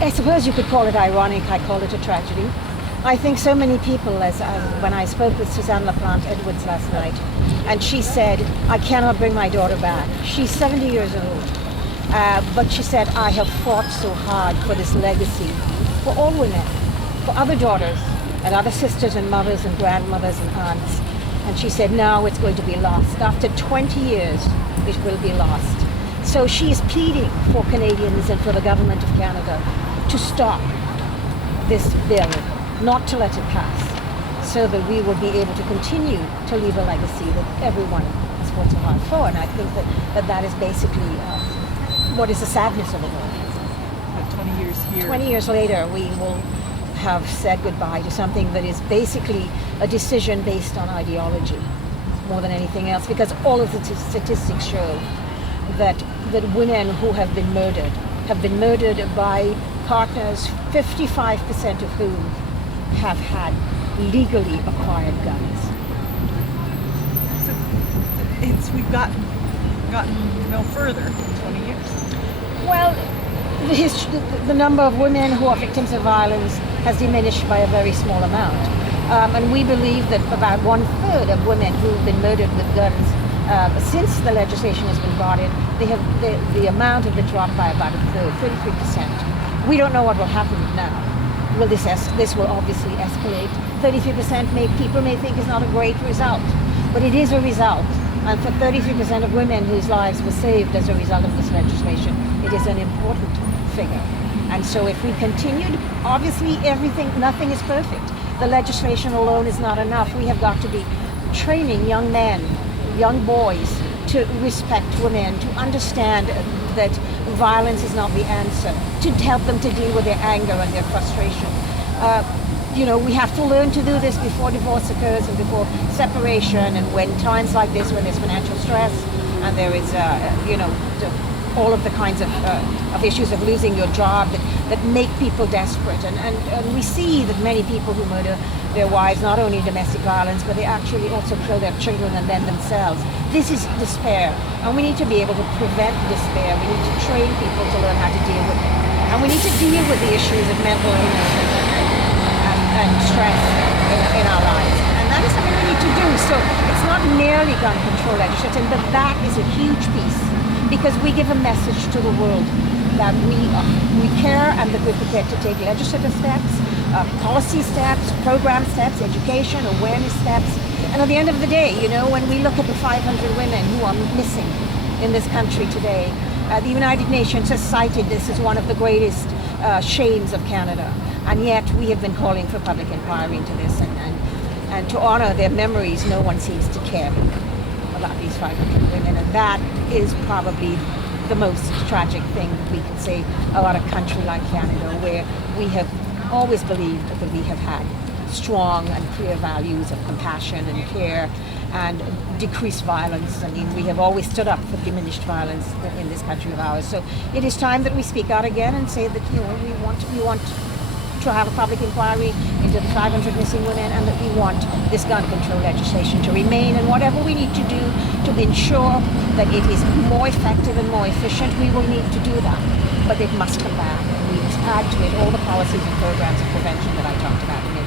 I suppose you could call it ironic. I call it a tragedy. I think so many people, as when I spoke with Suzanne LaPlante Edwards last night, and she said, I cannot bring my daughter back. She's 70 years old. But she said, I have fought so hard for this legacy, for all women, for other daughters, and other sisters and mothers and grandmothers and aunts. And she said, now it's going to be lost. After 20 years, it will be lost. So she is pleading for Canadians and for the government of Canada to stop this bill, not to let it pass, so that we will be able to continue to leave a legacy that everyone has fought so hard for. And I think that is basically what is the sadness of it all. But 20 years here. 20 years later, we will have said goodbye to something that is basically a decision based on ideology more than anything else, because all of the statistics show that women who have been murdered by partners, 55% of whom have had legally acquired guns. So we've gotten no further in 20 years. Well, the number of women who are victims of violence has diminished by a very small amount. And we believe that about 1/3 of women who've been murdered with guns since the legislation has been brought in, the amount have been dropped by about a third, 33%. We don't know what will happen now. This will obviously escalate. 33% people may think is not a great result, but it is a result. And for 33% of women whose lives were saved as a result of this legislation, it is an important figure. And so if we continued, obviously nothing is perfect. The legislation alone is not enough. We have got to be training young men, young boys to respect women, to understand that violence is not the answer, to help them to deal with their anger and their frustration. We have to learn to do this before divorce occurs and before separation, and when times like this, when there's financial stress and there is, all of the kinds of issues of losing your job that make people desperate. And we see that many people who murder their wives, not only domestic violence, but they actually also kill their children and then themselves. This is despair, and we need to be able to prevent despair. We need to train people to learn how to deal with it. And we need to deal with the issues of mental illness and stress in our lives. And that is something we need to do. So it's not merely gun control legislation, but that is a huge piece, because we give a message to the world that we care and that we're prepared to take legislative steps, policy steps, program steps, education, awareness steps. And at the end of the day, when we look at the 500 women who are missing in this country today, the United Nations has cited this as one of the greatest shames of Canada. And yet we have been calling for public inquiry into this, and to honor their memories, no one seems to care about these 500 women. And that is probably the most tragic thing that we can say about a country like Canada, where we have always believed that we have had strong and clear values of compassion and care and decreased violence. I mean, we have always stood up for diminished violence in this country of ours. So it is time that we speak out again and say that we want to have a public inquiry into the 500 missing women, and that we want this gun control legislation to remain. And whatever we need to do to ensure that it is more effective and more efficient, we will need to do that. But it must come back, and we must add to it all the policies and programs of prevention that I talked about.